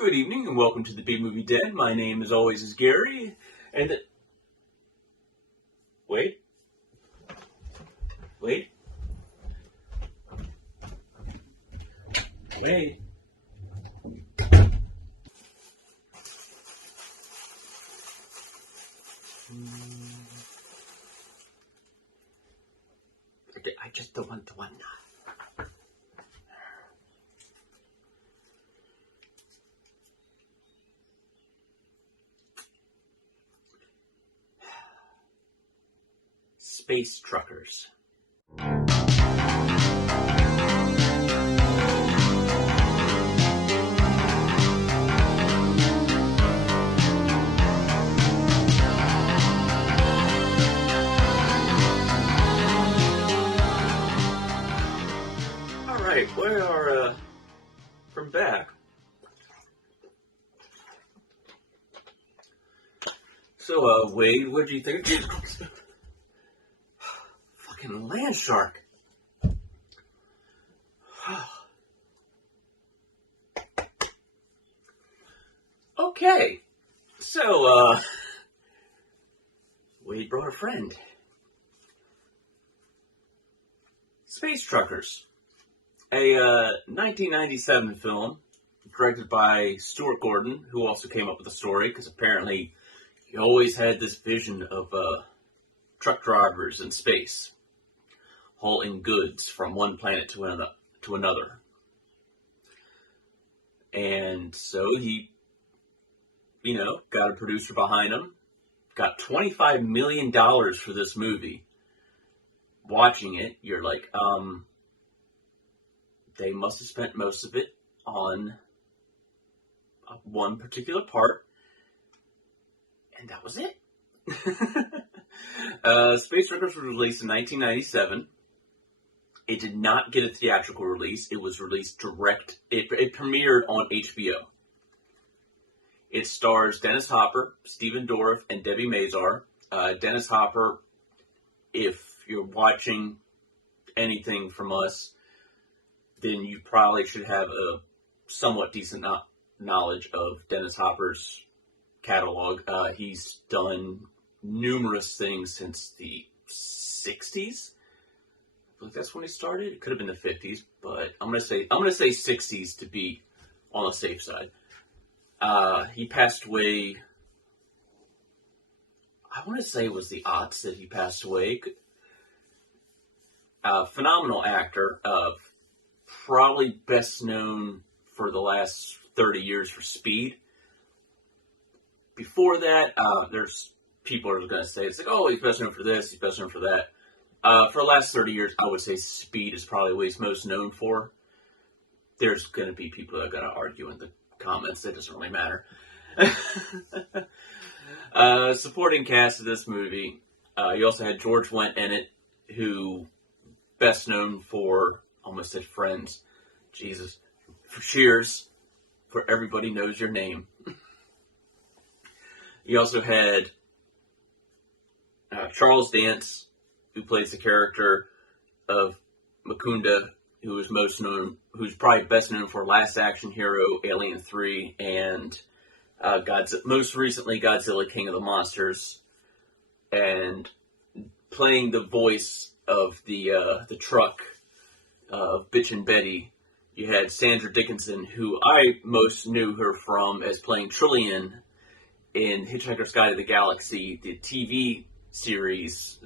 Good evening and welcome to the B-Movie Den. My name, as always, is Gary. And... Wait. Wait. Wait. I just don't want the one now. Space truckers. Alright, we're back. So, Wade, what do you think? Fucking land shark. Okay, so, Wade brought a friend. Space Truckers, a 1997 film directed by Stuart Gordon, who also came up with the story, because apparently he always had this vision of truck drivers in space, hauling goods from one planet to another. And so he, got a producer behind him, got $25 million for this movie. Watching it, you're like, they must have spent most of it on one particular part, and that was it. Space Truckers was released in 1997. It did not get a theatrical release. It was released direct. It premiered on HBO. It stars Dennis Hopper, Stephen Dorff, and Debbie Mazar. Dennis Hopper, if you're watching anything from us, then you probably should have a somewhat decent knowledge of Dennis Hopper's catalog. He's done numerous things since the 60s. I believe that's when he started. It could have been the 50s, but I'm gonna say 60s to be on the safe side. He passed away. I want to say it was the aughts that he passed away. Phenomenal actor. Probably best known for the last 30 years for Speed. Before that, there's people are going to say, it's like, oh, he's best known for this, he's best known for that. For the last 30 years, I would say Speed is probably what he's most known for. There's going to be people that are going to argue in the comments. It doesn't really matter. Supporting cast of this movie, you also had George Wendt in it, who best known for, almost said Friends, Jesus, for Cheers, for Everybody Knows Your Name. You also had Charles Dance, who plays the character of Mukunda, who's probably best known for Last Action Hero, Alien 3, and most recently Godzilla King of the Monsters, and playing the voice of the truck, Bitchin' Betty. You had Sandra Dickinson, who I most knew her from as playing Trillian in Hitchhiker's Guide to the Galaxy, the TV series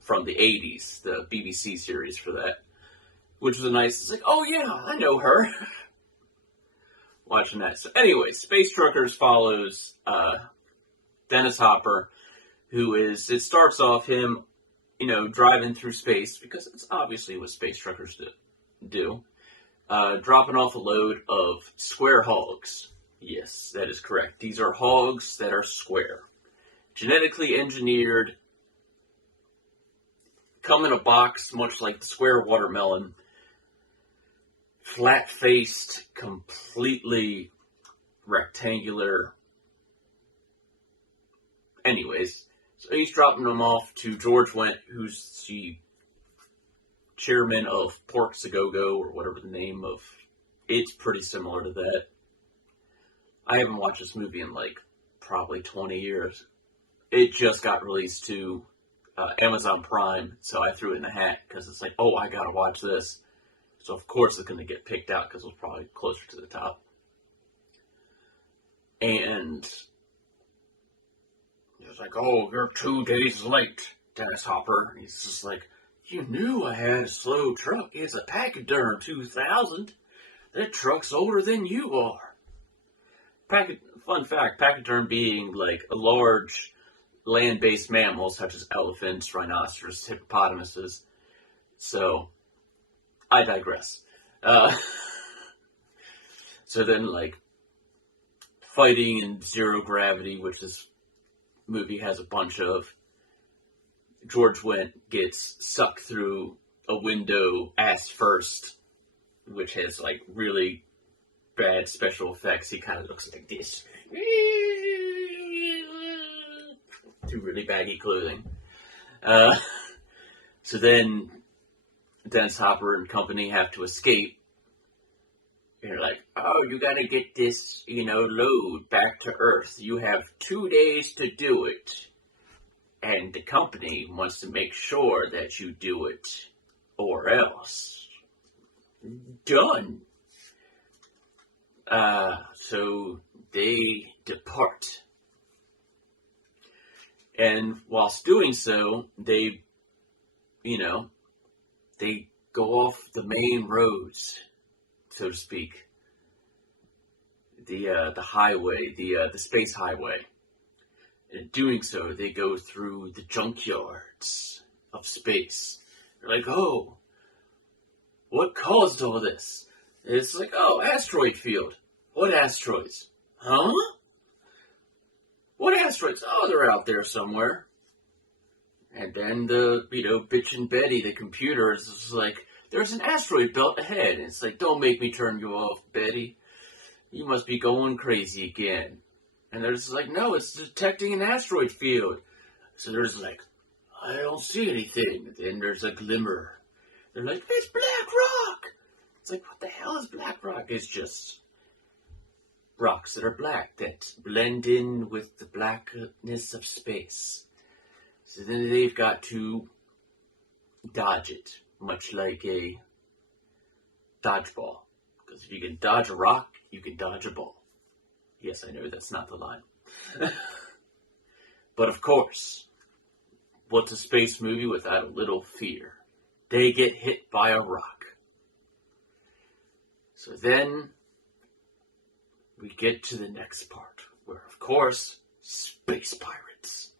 from the 80s, the BBC series for that, which was it's like, oh yeah, I know her. Watching that. So anyway, Space Truckers follows Dennis Hopper, it starts off him, driving through space, because it's obviously what space truckers do. Dropping off a load of square hogs. Yes, that is correct. These are hogs that are square. Genetically engineered, come in a box, much like the square watermelon. Flat-faced, completely rectangular. Anyways, so he's dropping them off to George Wendt, who's the chairman of Porks A Go Go, or whatever the name of. It's pretty similar to that. I haven't watched this movie in like probably 20 years. It just got released to Amazon Prime, so I threw it in the hat because it's like, oh, I gotta watch this. So of course it's gonna get picked out because it was probably closer to the top. And he was like, oh, you're 2 days late, Dennis Hopper. And he's just like, you knew I had a slow truck. It's a Pachyderm 2000. That truck's older than you are. Fun fact, Pachyderm being like a large land-based mammal such as elephants, rhinoceros, hippopotamuses. So, I digress. So then, like, fighting in zero gravity, which this movie has a bunch of, George Wendt gets sucked through a window ass first, which has, like, really bad special effects. He kind of looks like this. Through really baggy clothing. So then Dennis Hopper and company have to escape. They're like, oh, you gotta get this, load back to Earth. You have 2 days to do it. And the company wants to make sure that you do it. Or else. Done. So they depart. And whilst doing so, they go off the main roads, so to speak. The highway, the space highway. And in doing so, they go through the junkyards of space. They're like, oh, what caused all this? And it's like, oh, asteroid field. What asteroids? Huh? What asteroids? Oh, they're out there somewhere. And then the, bitchin' Betty, the computer, is just like, there's an asteroid belt ahead. And it's like, don't make me turn you off, Betty. You must be going crazy again. And they're just like, no, it's detecting an asteroid field. So there's like, I don't see anything. And then there's a glimmer. They're like, it's black rock. It's like, what the hell is black rock? It's just rocks that are black that blend in with the blackness of space. So then they've got to dodge it, much like a dodgeball. Because if you can dodge a rock, you can dodge a ball. Yes, I know that's not the line. But of course, what's a space movie without a little fear? They get hit by a rock. So then we get to the next part, where, of course, space pirates.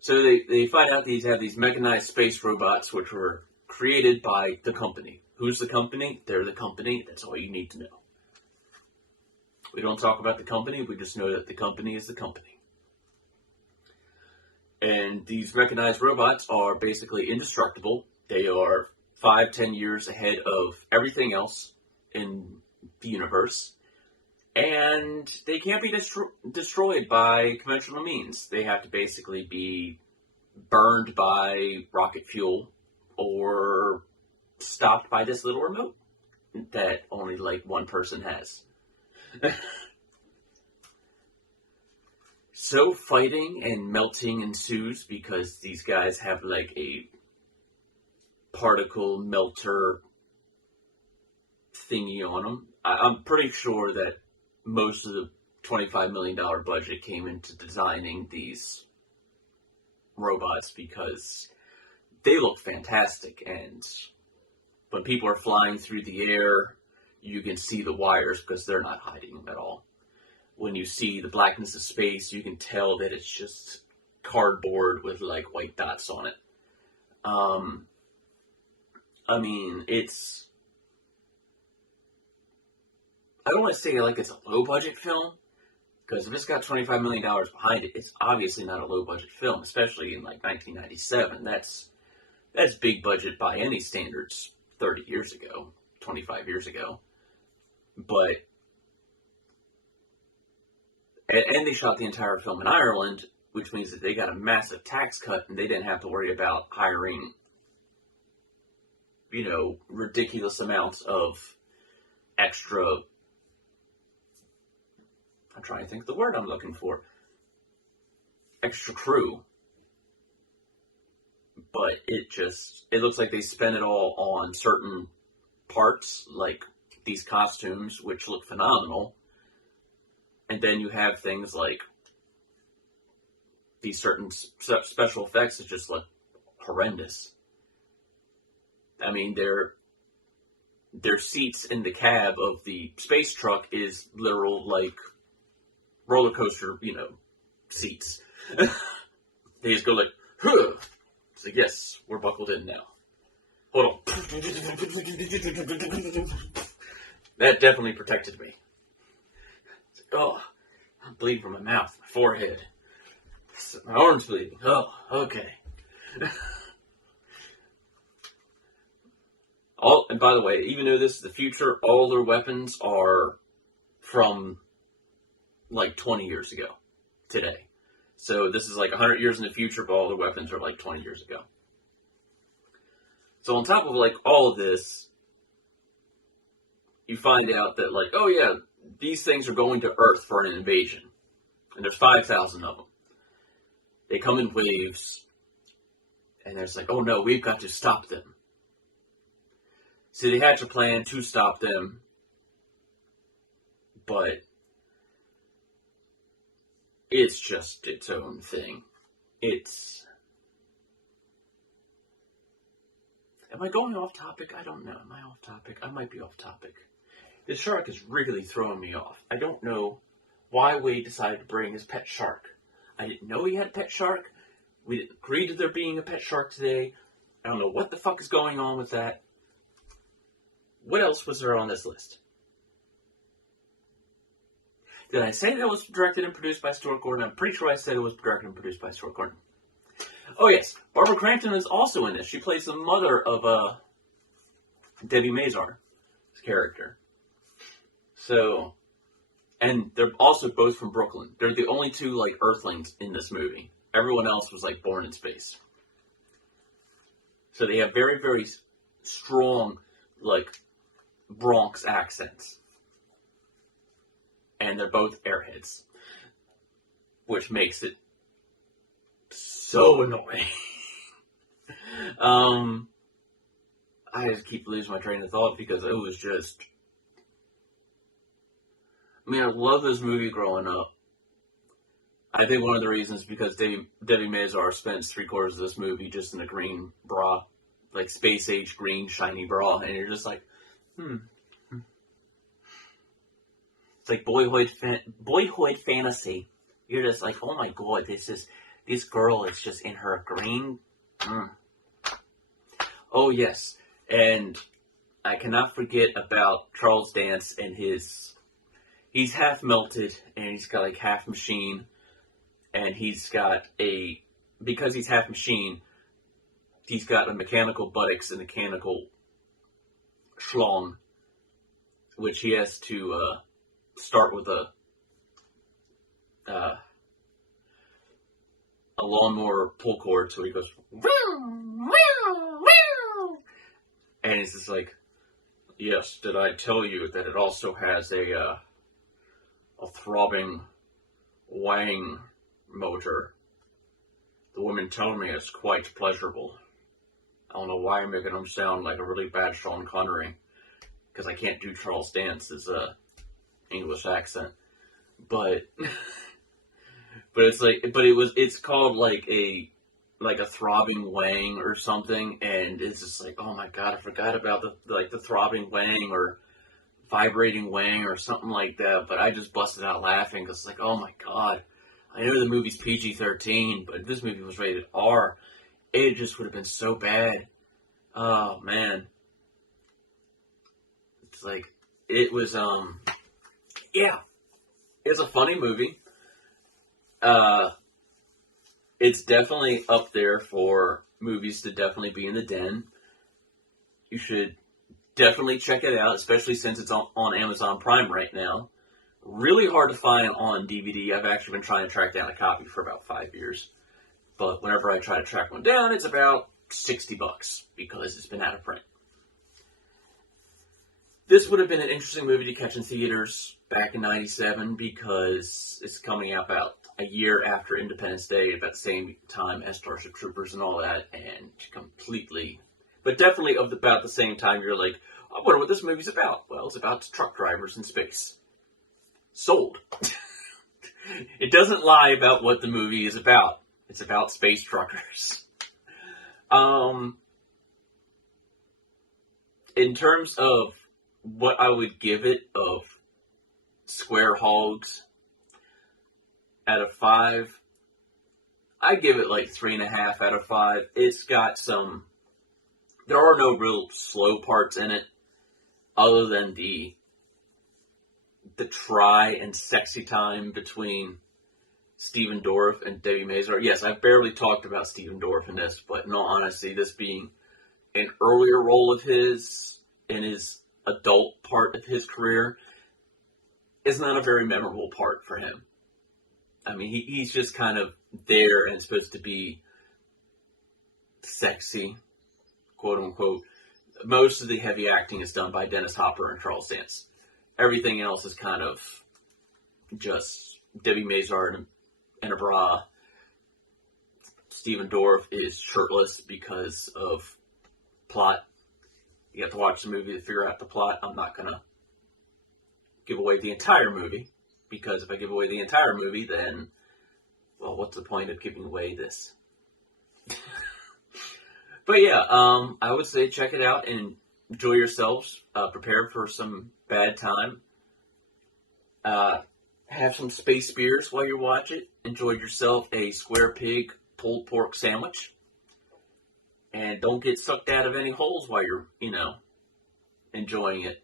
So they find out these have these mechanized space robots, which were created by the company. Who's the company? They're the company. That's all you need to know. We don't talk about the company. We just know that the company is the company. And these mechanized robots are basically indestructible. They are 5-10 years ahead of everything else in the universe. And they can't be destroyed by conventional means. They have to basically be burned by rocket fuel or stopped by this little remote that only like one person has. So fighting and melting ensues because these guys have like a particle melter thingy on them. I'm pretty sure that most of the $25 million budget came into designing these robots because they look fantastic, and when people are flying through the air, you can see the wires because they're not hiding them at all. When you see the blackness of space, you can tell that it's just cardboard with like white dots on it. I mean, I don't want to say like it's a low budget film, because if it's got $25 million behind it, it's obviously not a low budget film, especially in like 1997. That's big budget by any standards 30 years ago, 25 years ago. But, and they shot the entire film in Ireland, which means that they got a massive tax cut and they didn't have to worry about hiring, ridiculous amounts of extra I'm trying to think of the word I'm looking for. Extra crew. But it looks like they spent it all on certain parts, like these costumes, which look phenomenal. And then you have things like these certain special effects that just look horrendous. I mean, their seats in the cab of the space truck is literal, like, roller coaster, seats. They just go like, huh. It's like, yes, we're buckled in now. Hold on. That definitely protected me. It's like, oh, I'm bleeding from my mouth, my forehead. My arm's bleeding. Oh, okay. And by the way, even though this is the future, all their weapons are from like 20 years ago today. So this is like 100 years in the future, but all their weapons are like 20 years ago. So on top of like all of this, you find out that like, oh yeah, these things are going to Earth for an invasion. And there's 5,000 of them. They come in waves. And there's like, oh no, we've got to stop them. So they hatch a plan to stop them. But it's just its own thing. Am I going off topic? I don't know. Am I off topic? I might be off topic. The shark is really throwing me off. I don't know why Wade decided to bring his pet shark. I didn't know he had a pet shark. We didn't agree to there being a pet shark today. I don't know what the fuck is going on with that. What else was there on this list? Did I say that it was directed and produced by Stuart Gordon? I'm pretty sure I said it was directed and produced by Stuart Gordon. Oh yes, Barbara Crankton is also in this. She plays the mother of Debbie Mazar's character. So, and they're also both from Brooklyn. They're the only two like Earthlings in this movie. Everyone else was like born in space. So they have very, very strong like Bronx accents. And they're both airheads. Which makes it so annoying. I just keep losing my train of thought because it was just... I mean, I love this movie growing up. I think one of the reasons is because Debbie Mazar spends 3/4 of this movie just in a green bra. Like space-age green shiny bra. And you're just like, It's like boyhood fantasy. You're just like, oh my god, this girl is just in her green. Oh yes, and I cannot forget about Charles Dance and he's half melted and he's got like half machine, and because he's half machine, he's got a mechanical buttocks and mechanical schlong, which he has to start with a lawnmower pull cord, so he goes, and it's just like, yes, did I tell you that it also has a throbbing wang motor? The women tell me it's quite pleasurable. I don't know why I'm making him sound like a really bad Sean Connery, because I can't do Charles Dance's English accent, but it's called like a throbbing wang or something, and it's just like, oh my god, I forgot about the throbbing wang or vibrating wang or something like that. But I just busted out laughing because it's like, oh my god, I know the movie's PG-13, but if this movie was rated R, it just would have been so bad. Oh man, it's like it was yeah, it's a funny movie. It's definitely up there for movies to definitely be in the den. You should definitely check it out, especially since it's on Amazon Prime right now. Really hard to find on DVD. I've actually been trying to track down a copy for about 5 years. But whenever I try to track one down, it's about $60 because it's been out of print. This would have been an interesting movie to catch in theaters back in 97 because it's coming out about a year after Independence Day, about the same time as Starship Troopers and all that, and completely, but definitely about the same time you're like, I wonder what this movie's about. Well, it's about truck drivers in space. Sold. It doesn't lie about what the movie is about. It's about space truckers. In terms of what I would give it of square hogs out of 5, I give it like 3.5 out of 5. It's got some, there are no real slow parts in it other than the try and sexy time between Stephen Dorff and Debbie Mazar. Yes, I've barely talked about Stephen Dorff in this, but in all honesty, this being an earlier role of his in his adult part of his career is not a very memorable part for him. I mean, he's just kind of there and supposed to be sexy, quote unquote. Most of the heavy acting is done by Dennis Hopper and Charles Dance. Everything else is kind of just Debbie Mazar in a bra. Stephen Dorff is shirtless because of plot. You have to watch the movie to figure out the plot. I'm not going to give away the entire movie, because if I give away the entire movie, then, well, what's the point of giving away this? But yeah, I would say check it out and enjoy yourselves. Prepare for some bad time. Have some space beers while you watch it. Enjoy yourself a square pig pulled pork sandwich. And don't get sucked out of any holes while you're, enjoying it.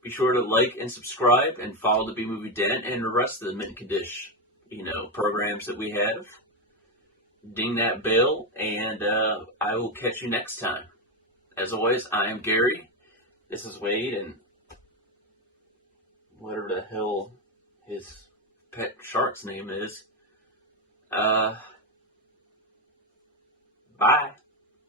Be sure to like and subscribe and follow the B-Movie Den and the rest of the Mint Condish, programs that we have. Ding that bell, and I will catch you next time. As always, I am Gary. This is Wade, and whatever the hell his pet shark's name is. Bye.